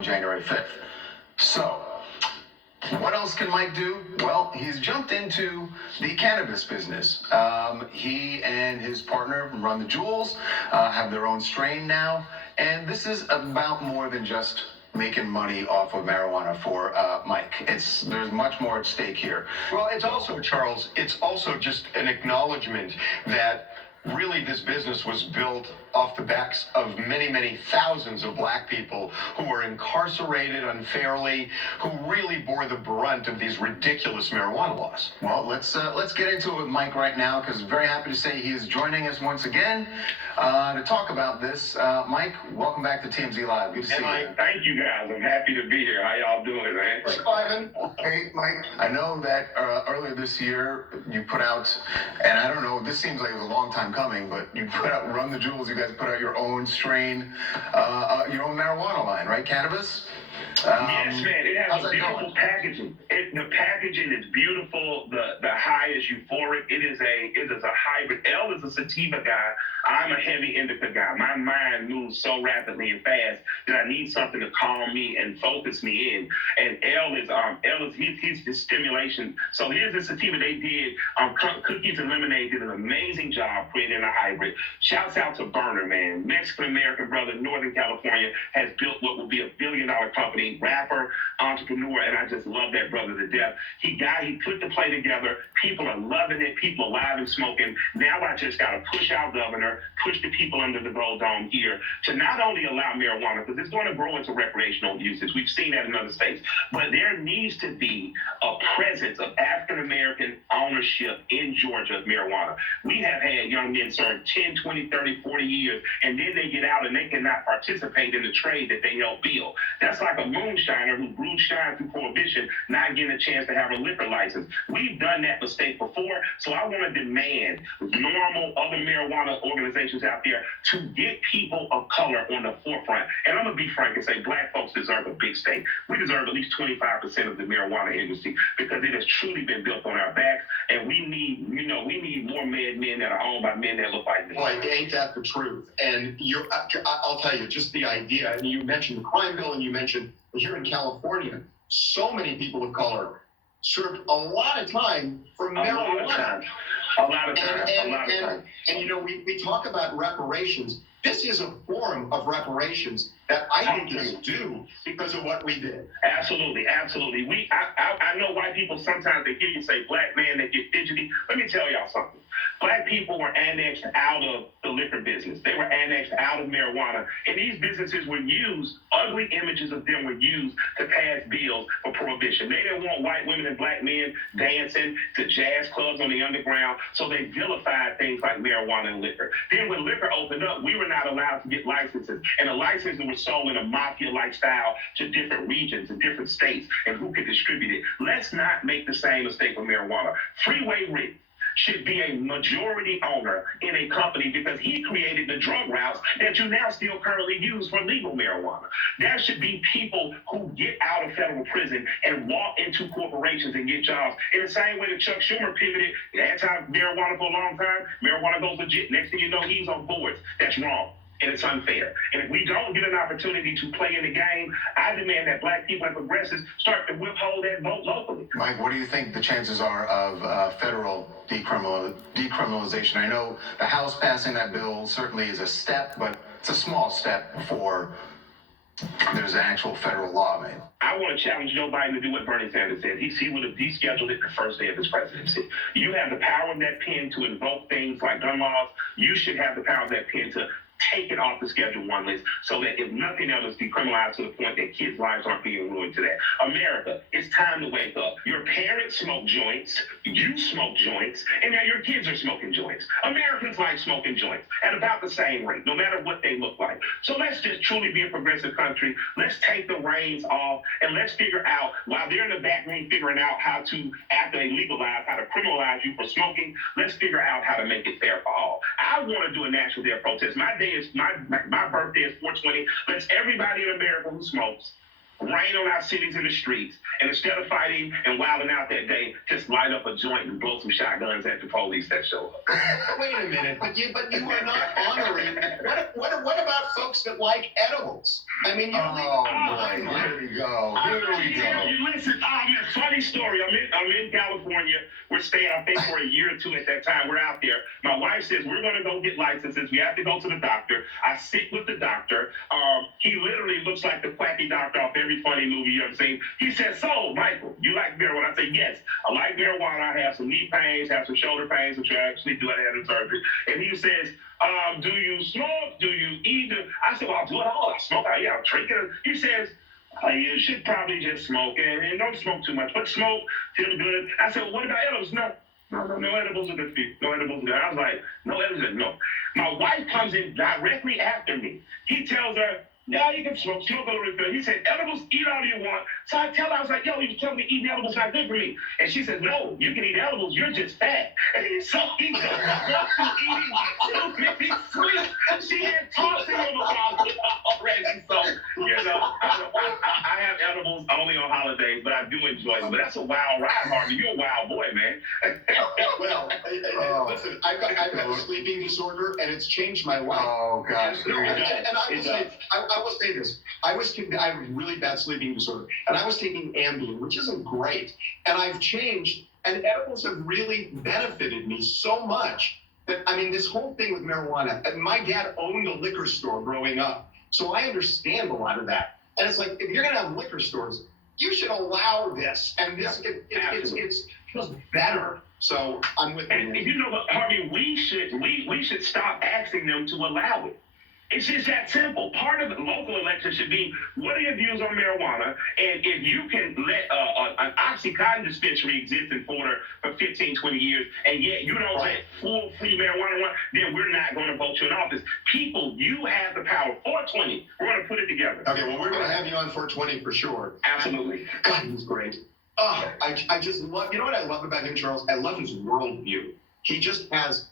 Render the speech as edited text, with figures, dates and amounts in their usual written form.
January 5th. So, what else can Mike do? Well, he's jumped into the cannabis business. He and his partner run the Jewels, have their own strain now, and this is about more than just making money off of marijuana for Mike. There's much more at stake here. Well, it's also, Charles, it's also just an acknowledgement that really this business was built off the backs of many, many thousands of black people who were incarcerated unfairly, who really bore the brunt of these ridiculous marijuana laws. Well, let's get into it with Mike right now, because very happy to say he is joining us once again to talk about this. Mike, welcome back to TMZ Live. Good to see you. Thank you, guys. I'm happy to be here. How y'all doing, man? Hey, Ivan. Hey, Mike. I know that earlier this year you put out, and I don't know, this seems like it was a long time coming, but you put out Run the Jewels. You guys put out your own strain, your own marijuana line, right? Cannabis? Yes, man. It has a beautiful going? packaging. The packaging is beautiful. The high is euphoric. It is a hybrid. L is a sativa guy. I'm a heavy indica guy. My mind moves so rapidly and fast that I need something to calm me and focus me in. And L is his stimulation. So here's the sativa they did. Cookies and Lemonade did an amazing job creating a hybrid. Shouts out to Burner, man. Mexican-American brother, Northern California, has built what will be a billion-dollar company, rapper, entrepreneur, and I just love that brother to death. He put the play together. People are loving it. People are live and smoking. Now I just got to push our governor, push the people under the gold dome here to not only allow marijuana, because it's going to grow into recreational uses. We've seen that in other states. But there needs to be a presence of African-American ownership in Georgia of marijuana. We have had young men serve 10, 20, 30, 40 years, and then they get out and they cannot participate in the trade that they helped build. That's like a moonshiner who brewed shine through prohibition, not getting a chance to have a liquor license. We've done that mistake before, so I want to demand normal other marijuana organizations out there to get people of color on the forefront. And I'm going to be frank and say black folks deserve a big stake. We deserve at least 25% of the marijuana industry because it has truly been built on our backs, and we need more men that are owned by men that look like me. Boy, ain't that the truth? And I'll tell you, just the idea, and you mentioned the crime bill, and you mentioned here in California, so many people of color served a lot of time for marijuana. A lot of time. And we talk about reparations. This is a form of reparations that I think is due because of what we did. Absolutely. I know white people sometimes they hear you say black man, they get fidgety. Let me tell y'all something. Black people were annexed out of the liquor business. They were annexed out of marijuana. And these businesses were used, ugly images of them were used to pass bills for prohibition. They didn't want white women and black men dancing to jazz clubs on the underground, so they vilified things like marijuana and liquor. Then when liquor opened up, we were not allowed to get licenses. And the licenses were sold in a mafia-like style to different regions and different states and who could distribute it. Let's not make the same mistake with marijuana. Freeway Rick should be a majority owner in a company because he created the drug routes that you now still currently use for legal marijuana. There should be people who get out of federal prison and walk into corporations and get jobs. In the same way that Chuck Schumer pivoted anti-marijuana for a long time, marijuana goes legit. Next thing you know, he's on boards. That's wrong. And it's unfair. And if we don't get an opportunity to play in the game, I demand that black people and progressives start to withhold that vote locally. Mike, what do you think the chances are of federal decriminalization? I know the House passing that bill certainly is a step, but it's a small step before there's an actual federal law made. I want to challenge Joe Biden to do what Bernie Sanders said. He would have descheduled it the first day of his presidency. You have the power of that pen to invoke things like gun laws. You should have the power of that pen to take it off the Schedule 1 list so that if nothing else is decriminalized to the point that kids' lives aren't being ruined today. America, it's time to wake up. Your parents smoke joints, you smoke joints, and now your kids are smoking joints. Americans like smoking joints at about the same rate, no matter what they look like. So let's just truly be a progressive country. Let's take the reins off and let's figure out, while they're in the back room figuring out how to, after they legalize, how to criminalize you for smoking, let's figure out how to make it fair for all. I want to do a national day of protest. My birthday is 420. Let's everybody in America who smokes rain on our cities and the streets, and instead of fighting and wilding out that day, just light up a joint and blow some shotguns at the police that show up. Wait a minute, but you are not honoring. What about folks that like edibles? I mean, you Here we go. Listen, man, funny story. I'm in California. We're staying, I think, for a year or two at that time. We're out there. My wife says, we're going to go get licenses. We have to go to the doctor. I sit with the doctor. He literally looks like the quacky doctor off every funny movie you ever seen. He says, so, Michael, you like marijuana? I say, yes, I like marijuana. I have some knee pains, have some shoulder pains, which I actually do. I had a surgery. And he says, do you smoke? Do you eat? I said, well, I'll do it all. I smoke. I'm drinking. He says, you should probably just smoke and don't smoke too much, but smoke, feel good. I said, well, what about edibles? No edibles are good for you. No edibles are good. I was like, no edibles are good. No. My wife comes in directly after me. He tells her, yeah, you can smoke a little bit. He said, edibles, eat all you want. So I tell her, I was like, yo, you tell me eating edibles not good for me. And she says, no, you can eat edibles, you're just fat. And so he goes back to eating too many sweets. She had talked to him about it already. So, I have edibles only on holidays, but I do enjoy them. But that's a wild ride, Harvey. You're a wild boy, man. Well, listen, I've got a sleeping disorder, and it's changed my life. Oh, gosh. And I will say this. I have a really bad sleeping disorder, and I was taking Ambien, which isn't great. And I've changed, and edibles have really benefited me so much that, I mean, this whole thing with marijuana, and my dad owned a liquor store growing up, so I understand a lot of that. And it's like, if you're going to have liquor stores, you should allow this. And this, it's feels better. So I'm with you. And you know what, Harvey, we should stop asking them to allow it. It's just that simple. Part of the local election should be, what are your views on marijuana? And if you can let an Oxycontin dispensary exist in Florida for 15, 20 years, and yet you don't let full free marijuana run, then we're not going to vote you in office. People, you have the power. 420. We're going to put it together. Okay, well, we're going to have you on 420 for sure. Absolutely. God, he's great. Oh, I just love, you know what I love about him, Charles? I love his worldview. He just has